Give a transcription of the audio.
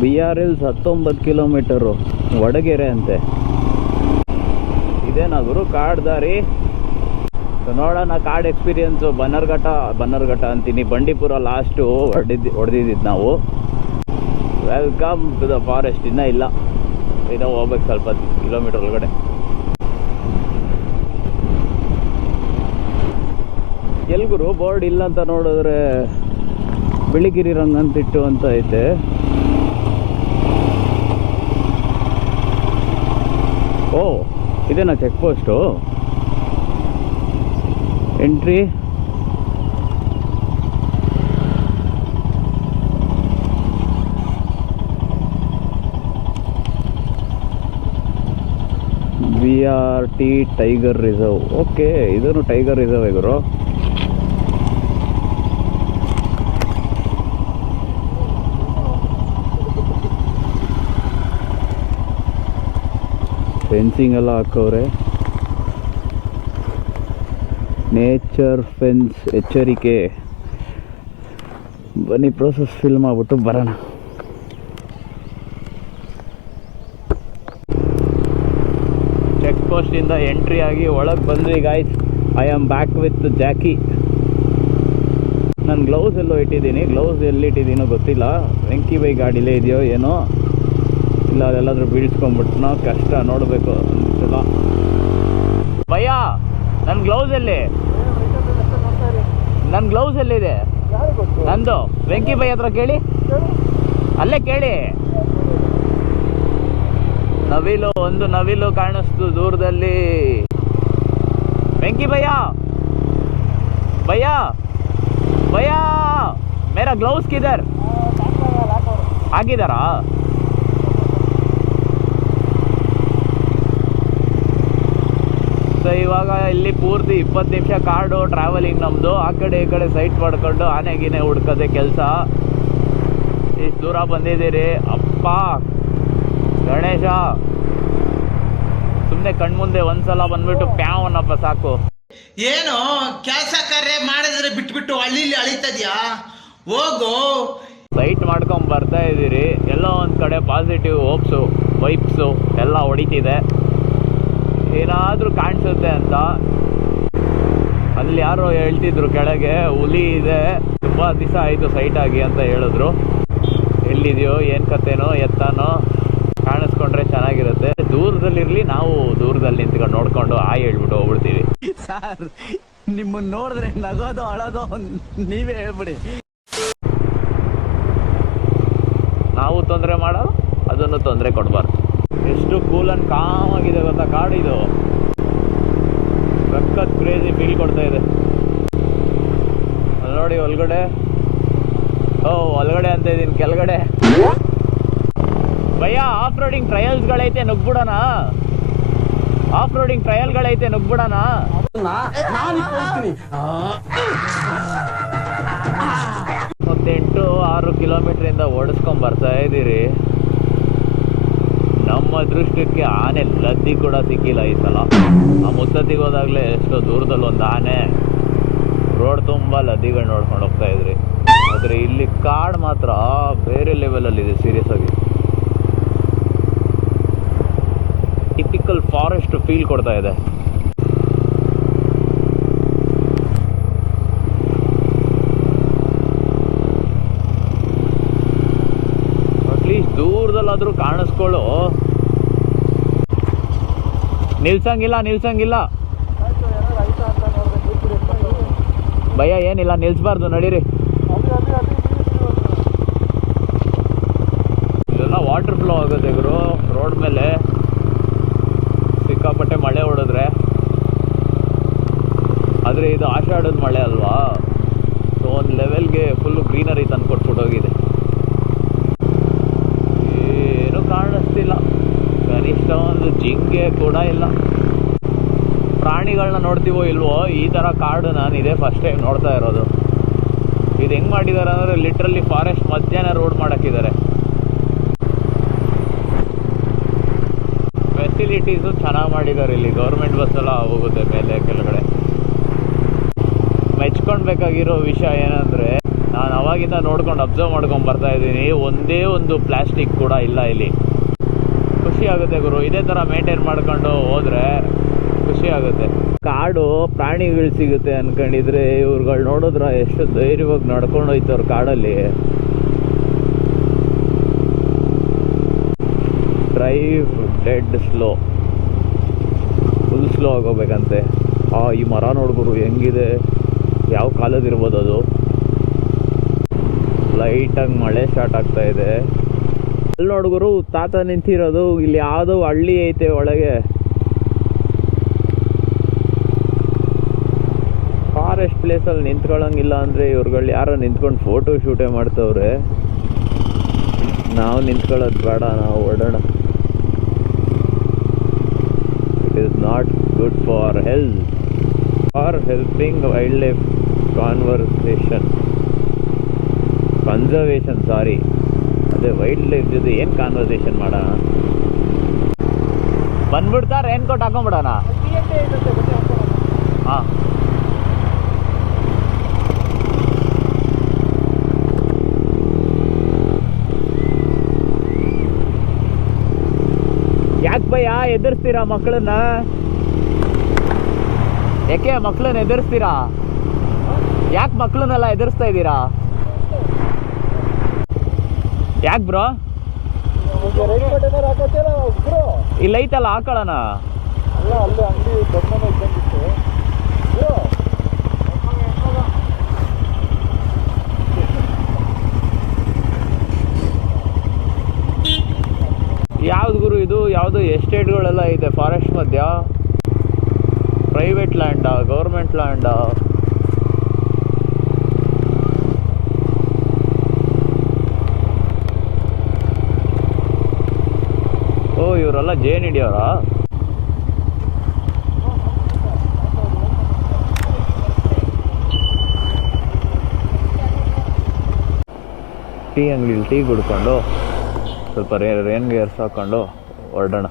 B R hills ಹತ್ತೊಂಬತ್ತು kilometre Vadagere ಅಂತೆ. ಇದೇನಾ ಗುರು ದಾರಿ. ನೋಡೋಣ ಕಾಡ್ ಎಕ್ಸ್ಪೀರಿಯನ್ಸು ಬನ್ನರ್ಘಟ್ಟ ಬನ್ನರ್ಘಟ್ಟ ಅಂತೀನಿ. ಬಂಡೀಪುರ ಲಾಸ್ಟು ಹೊಡೆದಿದ್ದು ಹೊಡೆದಿದ್ದು ನಾವು. ವೆಲ್ಕಮ್ ಟು ದ ಫಾರೆಸ್ಟ್ ಇನ್ನೂ ಇಲ್ಲ. ಇನ್ನೂ ಹೋಗ್ಬೇಕು ಸ್ವಲ್ಪ ಕಿಲೋಮೀಟರ್ ಒಳಗಡೆ. ಎಲ್ಗುರು ಬೋರ್ಡ್ ಇಲ್ಲ ಅಂತ ನೋಡಿದ್ರೆ ಬಿಳಿಗಿರಿ ರಂಗಂತಿಟ್ಟು ಅಂತ ಐತೆ. ಓ, ಇದೇನಾ check post entry B R T tiger reserve okay ಇದನ್ನು ಟೈಗರ್ ರಿಸರ್ವ್ ಗುರು. ಫೆನ್ಸಿಂಗ್ ಎಲ್ಲ ಹಾಕವ್ರೆ. ನೇಚರ್ ಫೆನ್ಸ್ ಎಚ್ಚರಿಕೆ. ಬನ್ನಿ ಪ್ರೋಸೆಸ್ ಫಿಲ್ಮ್ ಆಗ್ಬಿಟ್ಟು ಬರೋಣ. ಚೆಕ್ ಪೋಸ್ಟಿಂದ ಎಂಟ್ರಿ ಆಗಿ ಒಳಗೆ ಬಂದ್ವಿ guys I am back with Jackie ನಾನು ಗ್ಲೌಸ್ ಎಲ್ಲೋ ಇಟ್ಟಿದ್ದೀನಿ. ಗ್ಲೌಸ್ ಎಲ್ಲಿ ಇಟ್ಟಿದ್ದೀನೋ ಗೊತ್ತಿಲ್ಲ. ವೆಂಕಿ ಬೈ ಗಾಡಿಲೇ ಇದೆಯೋ ಏನೋ. ಇಲ್ಲ, ಅದೆಲ್ಲಾದ್ರೂ ನಾವು ಕಷ್ಟ ನೋಡಬೇಕು. ಒಂದಿಸಲ ಭಯ ನನ್ನ ಗ್ಲೌಸ್ ಎಲ್ಲಿ? ನನ್ನ ಗ್ಲೌಸ್ ಎಲ್ಲಿದೆ? ನಂದು. ವೆಂಕಿ ಬೈ ಹತ್ರ ಕೇಳಿ. ಅಲ್ಲೇ ಕೇಳಿ. ನವಿಲು, ಒಂದು ನವಿಲು ಕಾಣಿಸ್ತು ದೂರದಲ್ಲಿ. ವೆಂಕಿ ಭಯ್ಯ ಭಯ ಭಯ್ಯ, ಮೇರಾ ಗ್ಲೌಸ್ ಕಿದರ್? ಹಾಕಿದಾರಾ ಇವಾಗ ಇಲ್ಲಿ ಪೂರ್ತಿ ಇಪ್ಪತ್ತು ನಿಮಿಷ ಕಾಡು ಟ್ರಾವೆಲಿಂಗ್ ನಮ್ಮದು ಆ ಕಡೆ ಈ ಕಡೆ ಸೈಟ್ ಮಾಡ್ಕೊಂಡು ಆನೆ ಗೀನೆ ಹುಡ್ಕೋದೆ ಕೆಲಸ. ಇಷ್ಟು ದೂರ ಬಂದಿದ್ದೀರಿ. ಅಪ್ಪ! ಗಣೇಶ! ಸುಮ್ಮನೆ ಕಣ್ಮುಂದೆ ಒಂದ್ಸಲ ಬಂದ್ಬಿಟ್ಟು ಪ್ಯಾವ್ ಅನ್ನಪ್ಪ ಸಾಕು. ಏನು? ಕೆಲಸ ಕಾರ್ಯ ಮಾಡಿದ್ರೆ ಬಿಟ್ಬಿಟ್ಟು ಹಳ್ಳಿಲಿ ಅಳಿತದ್ಯಾ ಹೋಗು. ಸೈಟ್ ಮಾಡ್ಕೊಂಡ್ ಬರ್ತಾ ಇದ್ದೀರಿ. ಎಲ್ಲೋ ಒಂದು ಕಡೆ ಪಾಸಿಟಿವ್ ಹೋಪ್ಸು ವೈಪ್ಸು ಎಲ್ಲ ಹೊಡಿತಿದೆ. ಏನಾದರೂ ಕಾಣಿಸುತ್ತೆ ಅಂತ. ಅಲ್ಲಿ ಯಾರೋ ಹೇಳ್ತಿದ್ರು ಕೆಳಗೆ ಹುಲಿ ಇದೆ ತುಂಬ ದಿವಸ ಆಯಿತು ಸೈಟ್ ಆಗಿ ಅಂತ ಹೇಳಿದ್ರು. ಎಲ್ಲಿದೆಯೋ ಏನು ಕತೆನೋ ಎತ್ತಾನೋ ಕಾಣಿಸ್ಕೊಂಡ್ರೆ ಚೆನ್ನಾಗಿರುತ್ತೆ. ದೂರದಲ್ಲಿರಲಿ ನಾವು ದೂರದಲ್ಲಿ ನಿಂತ್ಕೊಂಡು ನೋಡ್ಕೊಂಡು ಆ ಹೇಳ್ಬಿಟ್ಟು ಹೋಗ್ಬಿಡ್ತೀವಿ. ಸರ್ ನಿಮ್ಮನ್ನ ನೋಡಿದ್ರೆ ನಗೋದು ಅಳೋದು ನೀವೇ ಹೇಳ್ಬಿಡಿ. ನಾವು ತೊಂದರೆ ಮಾಡೋ ಅದನ್ನು ತೊಂದರೆ ಕೊಡಬಾರ್ದು. ಎಷ್ಟು ಕೂಲ್ ಅಂಡ್ ಕಾಮ್ ಆಗಿದೆ ಗೊತ್ತಾ ಕಾಡು ಇದು? ಸಖತ್ ಕ್ರೇಜಿ ಫೀಲ್ ಕೊಡ್ತಾ ಇದೆ. ಅಲ್ಲಿ ನೋಡಿ ಒಳಗಡೆ. ಓ ಒಳಗಡೆ ಅಂತ ಇದೀನಿ ಕೆಳಗಡೆ. ಭಯ ಆಫ್ ರೋಡಿಂಗ್ ಟ್ರಯಲ್ಸ್ಗಳೈತೆ ನುಗ್ಬಿಡೋಣ. ಆಫ್ ರೋಡಿಂಗ್ ಟ್ರಯಲ್ಗಳೈತೆ ನುಗ್ಬಿಡೋಣ ಇಪ್ಪತ್ತೆಂಟು ಆರು ಕಿಲೋಮೀಟ್ರಿಂದ ಓಡಿಸ್ಕೊಂಡ್ ಬರ್ತಾ ಇದ್ದೀರಿ ಅದೃಷ್ಟಕ್ಕೆ ಆನೆ ಲದ್ದಿ ಕೂಡ ಸಿಕ್ಕಿಲ್ಲ ಈ ಸಲ. ಆ ಮುತ್ತತ್ತಿಗೆ ಹೋದಾಗಲೇ ಎಷ್ಟೋ ದೂರದಲ್ಲಿ ಒಂದು ಆನೆ ರೋಡ್ ತುಂಬ ಲದ್ದಿಗಳು ನೋಡ್ಕೊಂಡು ಹೋಗ್ತಾ ಇದ್ರಿ. ಆದರೆ ಇಲ್ಲಿ ಕಾಡ್ ಮಾತ್ರ ಬೇರೆ ಲೆವೆಲಲ್ಲಿ ಇದೆ ಸೀರಿಯಸ್ ಆಗಿ. ಟಿಪಿಕಲ್ ಫಾರೆಸ್ಟ್ ಫೀಲ್ ಕೊಡ್ತಾ ಇದೆ. ಅಟ್ಲೀಸ್ಟ್ ದೂರದಲ್ಲಾದ್ರೂ ಕಾಣಿಸ್ಕೊಳ್ಳು ನಿಲ್ಸಂಗಿಲ್ಲ ನಿಲ್ಸಂಗಿಲ್ಲ. ಭಯ ಏನಿಲ್ಲ, ನಿಲ್ಸ್ಬಾರ್ದು, ನಡೀರಿ. ಇದೆಲ್ಲ ವಾಟರ್ ಫ್ಲೋ ಆಗುತ್ತೆ ಗುರು. ರೋಡ್ ಮೇಲೆ ಸಿಕ್ಕಾಪಟ್ಟೆ ಮಳೆ ಹೊಡೆದ್ರೆ. ಆದರೆ ಇದು ಆಷಾಢದ ಮಳೆ ಅಲ್ವಾ? ಸೊ ಒಂದು ಲೆವೆಲ್ಗೆ ಫುಲ್ಲು ಗ್ರೀನರಿ ತಂದು ಕೊಟ್ಬಿಟ್ಟು ಹೋಗಿದೆ. ಒಂದು ಜಿಂಕೆ ಕೂಡ ಇಲ್ಲ. ಪ್ರಾಣಿಗಳನ್ನ ನೋಡ್ತೀವೋ ಇಲ್ವೋ, ಈ ಥರ ಕಾಡು ನಾನು ಇದೇ ಫಸ್ಟ್ ಟೈಮ್ ನೋಡ್ತಾ ಇರೋದು. ಇದು ಹೆಂಗ್ ಮಾಡಿದ್ದಾರೆ ಅಂದರೆ ಲಿಟ್ರಲ್ಲಿ ಫಾರೆಸ್ಟ್ ಮಧ್ಯಾಹ್ನ ರೋಡ್ ಮಾಡಕ್ಕಿದ್ದಾರೆ. ಫೆಸಿಲಿಟೀಸು ಚೆನ್ನಾಗಿ ಮಾಡಿದ್ದಾರೆ ಇಲ್ಲಿ. ಗೌರ್ಮೆಂಟ್ ಬಸ್ ಎಲ್ಲ ಹೋಗುತ್ತೆ ಮೇಲೆ ಕೆಳಗಡೆ. ಮೆಚ್ಕೊಳ್ಬೇಕಾಗಿರೋ ವಿಷಯ ಏನಂದರೆ, ನಾನು ಅವಾಗಿಂದ ನೋಡ್ಕೊಂಡು ಅಬ್ಸರ್ವ್ ಮಾಡ್ಕೊಂಡು ಬರ್ತಾ ಇದ್ದೀನಿ. ಒಂದೇ ಒಂದು ಪ್ಲಾಸ್ಟಿಕ್ ಕೂಡ ಇಲ್ಲ ಇಲ್ಲಿ. ಖುಷಿ ಆಗುತ್ತೆ ಗುರು. ಇದೇ ಥರ ಮೇಂಟೈನ್ ಮಾಡ್ಕೊಂಡು ಹೋದ್ರೆ ಖುಷಿ ಆಗುತ್ತೆ. ಕಾಡು ಪ್ರಾಣಿಗಳು ಸಿಗುತ್ತೆ ಅನ್ಕೊಂಡಿದ್ರೆ ಇವ್ರುಗಳು ನೋಡಿದ್ರೆ ಎಷ್ಟು ಧೈರ್ಯವಾಗಿ ನಡ್ಕೊಂಡು ಹೋಯ್ತವ್ರು ಕಾಡಲ್ಲಿ. Drive dead slow full slow ಆಗೋಬೇಕಂತೆ ಆ, ಈ ಮರ ನೋಡ್ಗುರು ಹೆಂಗಿದೆ? ಯಾವ ಕಾಲದಿರ್ಬೋದು ಅದು? ಲೈಟಾಗಿ ಮಳೆ ಸ್ಟಾರ್ಟ್ ಆಗ್ತಾ ಇದೆ. ಅಲ್ಲಿ ನೋಡ್ಗುರು ತಾತ ನಿಂತಿರೋದು ಇಲ್ಲಿ ಯಾವುದೋ ಹಳ್ಳಿ ಐತೆ ಒಳಗೆ. ಫಾರೆಸ್ಟ್ ಪ್ಲೇಸಲ್ಲಿ ನಿಂತ್ಕೊಳ್ಳಂಗಿಲ್ಲ ಅಂದರೆ ಇವ್ರುಗಳು ಯಾರೋ ನಿಂತ್ಕೊಂಡು ಫೋಟೋ ಶೂಟೇ ಮಾಡ್ತವ್ರೆ. ನಾವು ನಿಂತ್ಕೊಳ್ಳೋದು ಬೇಡ, ನಾವು ಓಡೋಣ. It is not good for health for helping wild life conversation conservation sorry ಅದೇ ವೈಲ್ಡ್ ಲೈಫ್ ಜೊತೆ ಏನು ಕಾನ್ವರ್ಸೇಷನ್ ಮಾಡೋಣ ಬಂದ್ಬಿಡ್ತಾ ರೈನ್ ಕೋಟ್ ಹಾಕೊಂಡ್ಬಿಡೋಣ. ಹಾಂ. ಯಾಕೆ ಭಯ ಎದುರಿಸ್ತೀರಾ ಮಕ್ಕಳನ್ನ ಯಾಕೆ ಮಕ್ಕಳನ್ನ ಎದುರಿಸ್ತೀರಾ? ಯಾಕೆ ಮಕ್ಕಳನ್ನೆಲ್ಲ ಎದುರಿಸ್ತಾ ಇದ್ದೀರಾ? ಯಾಕೆ ಬ್ರೋ? ಇಲ್ಲ ಐತಲ್ಲ ಹಾಕೊಳ್ಳೋಣ. ಯಾವ್ದು ಗುರು ಇದು? ಯಾವುದು ಎಸ್ಟೇಟ್ಗಳೆಲ್ಲ ಇದೆ ಫಾರೆಸ್ಟ್ ಮಧ್ಯ. ಪ್ರೈವೇಟ್ ಲ್ಯಾಂಡಾ ಗೌರ್ಮೆಂಟ್ ಲ್ಯಾಂಡಾ ಓ ಇವರೆಲ್ಲ ಜೇನ್ ಹಿಡಿಯೋರಾ ಟೀ ಅಂಗಡಿಲಿ ಟೀ ಕುಡ್ಕೊಂಡು ಸ್ವಲ್ಪ ರೇನ್ ಗೇರ್ಸ್ ಹಾಕೊಂಡು ಹೊರಡೋಣ